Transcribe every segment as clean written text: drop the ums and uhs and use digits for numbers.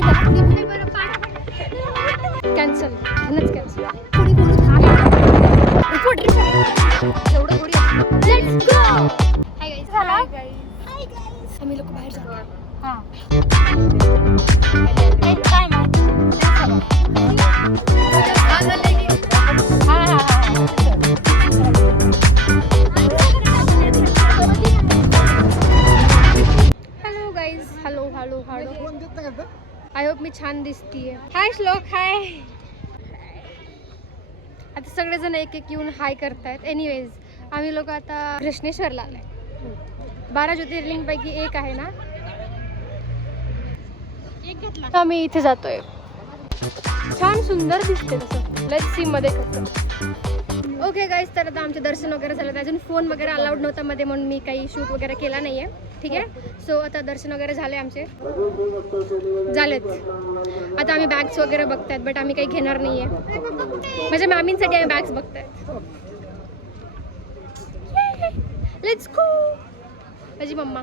नाही cancel cancel एवढं थोडी let's go. Hi guys hi guys आम्ही लोक बाहेर जातो. हां काय hello guys hello hello hello I hope मी छान दिसतीये. हाय श्लोक हाय. आता सगळेजण एक एक येऊन हाय करतायत. एनिवेज आम्ही लोक आता कृष्णेश्वरला आलोय. 12 ज्योतिर्लिंगपैकी एक आहे ना. एक घेतला आम्ही इथे जातोय. छान सुंदर दिसते तसं. लेट्स सी मध्ये कसं. ओके गाईज तर आता आमचे दर्शन वगैरे झालं. अजून फोन वगैरे अलाउड नव्हता मध्ये म्हणून मी काही शूट वगैरे केला नाही आहे. ठीक आहे. सो आता दर्शन वगैरे झाले आमचे झालेत. आता आम्ही बॅग्स वगैरे बघतायत बट आम्ही काही घेणार नाही आहे. माझ्या मामींसाठी आम्ही बॅग्स बघतायत. Let's go. माझी मम्मा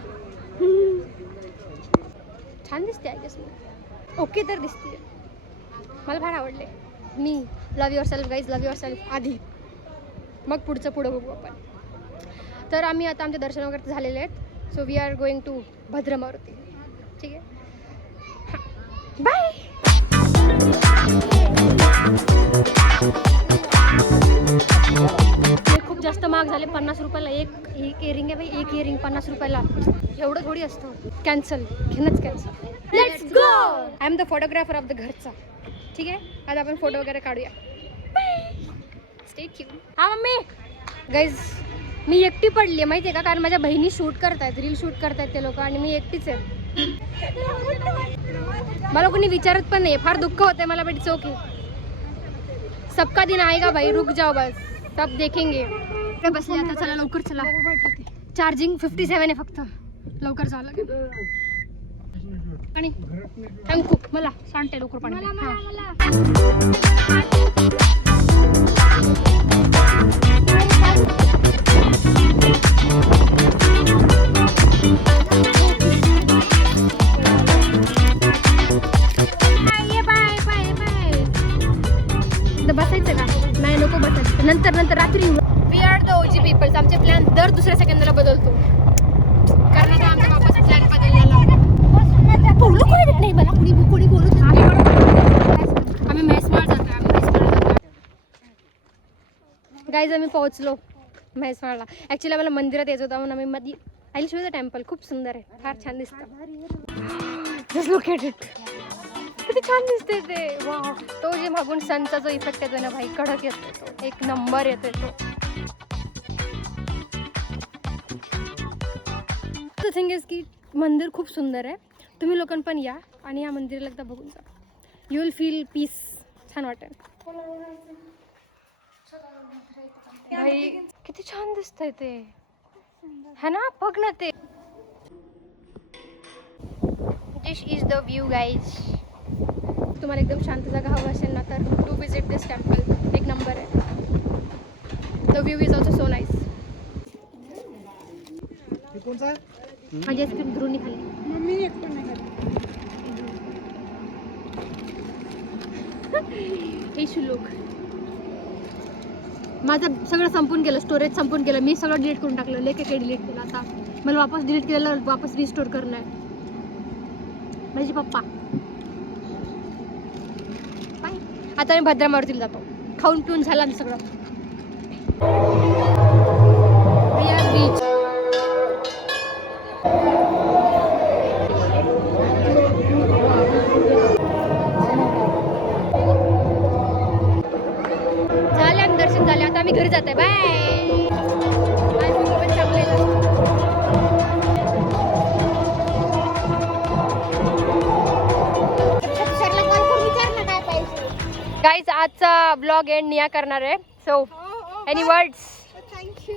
छान दिसते आय गेस. ओके तर दिसते. मला फार आवडले. मी love yourself guys. Love yourself आधी मग पुढचं पुढं बघू आपण. तर आम्ही आता आमचे दर्शन वगैरे झालेले आहेत. So we are going to Bhadramaruti. ठीक आहे. बाय. खूप जास्त महाग झाले. 50 रुपयाला एक इयरिंग आहे बाई. एक इयरिंग 50 रुपयाला. एवढं थोडी असतं. कॅन्सल घेणंच cancel. Let's go. I am the photographer of the घरचा. ठीक आहे. आता आपण फोटो वगैरे काढूया. Stay tune. हा मम्मी. गाईज मी एकटी पडली आहे माहिती आहे का. कारण माझ्या बहिणी शूट करतायत. रील शूट करतायत ते लोक आणि मी एकटीच आहे. मला कोणी विचारत पण नाही. फार दुःख होतंय मला. But it's okay. सबका दिन आएगा भाई. रुक जाओ बस. सब देखेंगे. बसले आता. चला लवकर चला. चार्जिंग 57 आहे फक्त. लवकर जावं लागेल. आणि थँक्यू. मला सांगते लवकर पाणी. बसायचं का नाही. नको बसायचं. नंतर रात्री. We are the OG peoples. आमचे प्लॅन दर दुसऱ्या सेकंदाला बदलतो. कारण आता आमच्या बाबाचा प्लॅन बदललेला. बोलू कोणी देत नाही मला. कोणी बोलू देत नाही. आम्ही म्हैसमाळ जातोय. गाईज आम्ही पोहोचलो म्हैसमाळला. ॲक्च्युली आम्हाला मंदिरात यायचं होतं म्हणून आम्ही मध्ये आय शो द टेम्पल. खूप सुंदर आहे. फार छान दिसतं. Just look at it. किती छान दिसते ते. वाव. तो जे मागून सनचा जो इफेक्ट येतो ना भाई. कडक येतो तो. एक नंबर येतो तो. द थिंग इज की मंदिर खूप सुंदर आहे. तुम्ही लोकांना पण या आणि या मंदिराला एकदा बघून जा. You will feel peace. छान वाटेल. भाई किती छान दिसतंय ते. है ना. बघ ना ते. दिस इज द व्ह्यू गाईज. तुम्हाला एकदम शांत जागा हवं असेल ना तर टू विजिट दिस टेम्पल. एक नंबर आहे. The view is also so nice. माझी आईस्क्रीम धरून खाली. मम्मी एक पण नाही खाली. हे शुलोक. माझं सगळं संपून गेलं. स्टोरेज संपून गेलं. मी सगळं डिलीट करून टाकलं. लेके काही डिलीट केलं. आता मला वापस डिलीट केलेलं वापस रिस्टोर करणं आहे. माझे पप्पा. आता आम्ही भद्रमारुतीला जातो. खाऊन पिऊन झालं आमचं सगळं. बीच. झाले आम्ही दर्शन झाले. आता आम्ही घरी जात आहे. बाय. गाईज आजचा ब्लॉग एंड निया करणार आहे. So any words. थँक्यू.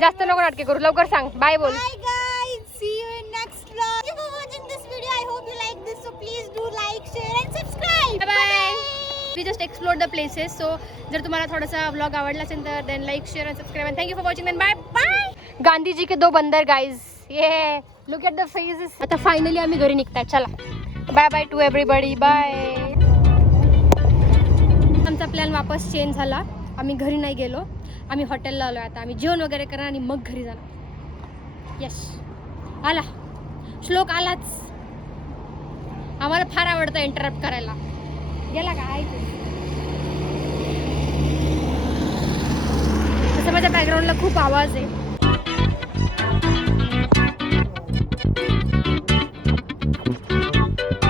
जास्त नको नाटके करू. लवकर सांग. बाय बोल. Bye guys. See you in next vlog. Thank you for watching this video. I hope you like this. So please do like, share and subscribe. Bye bye. We just explored the places. So जर तुम्हाला थोडासा vlog आवडला असेल तर then like share and subscribe and thank you for watching. Then bye bye. Gandhi ji के 2 बंदर guys. ये look at the faces. आता फायनली आम्ही घरी निघताय. चला. Bye bye to everybody, bye. आमचा प्लॅन वापस चेंज झाला. आम्ही घरी नाही गेलो, आम्ही हॉटेलला आलो. आता आम्ही जेवण वगैरे करणार आणि मग घरी जाणार. यस, आला श्लोक, आलाच. आम्हाला फार आवडतं इंटरप्ट करायला. गेला का? आहे तसं माझ्या बॅकग्राऊंडला खूप आवाज आहे.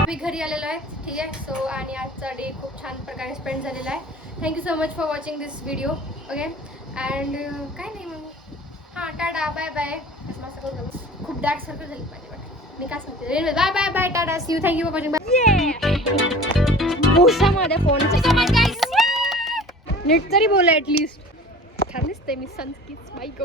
मी घरी आलेलो आहे, ठीक आहे. सो आणि आजचा डे खूप छान प्रकारे स्पेंड झालेला आहे. Thank you so much for watching this video. Okay, and काय नाही मग, हां, टाटा, बाय बाय. खूप दाट सर्कल झाली पाहिजे बट मी काय सांगते. Bye bye bye, tata, see you, thank you for watching. भूसा माझ्या फोनचा नीट तरी बोला ॲटलिस्ट. छान दिसते मी सनस्किच बाईक.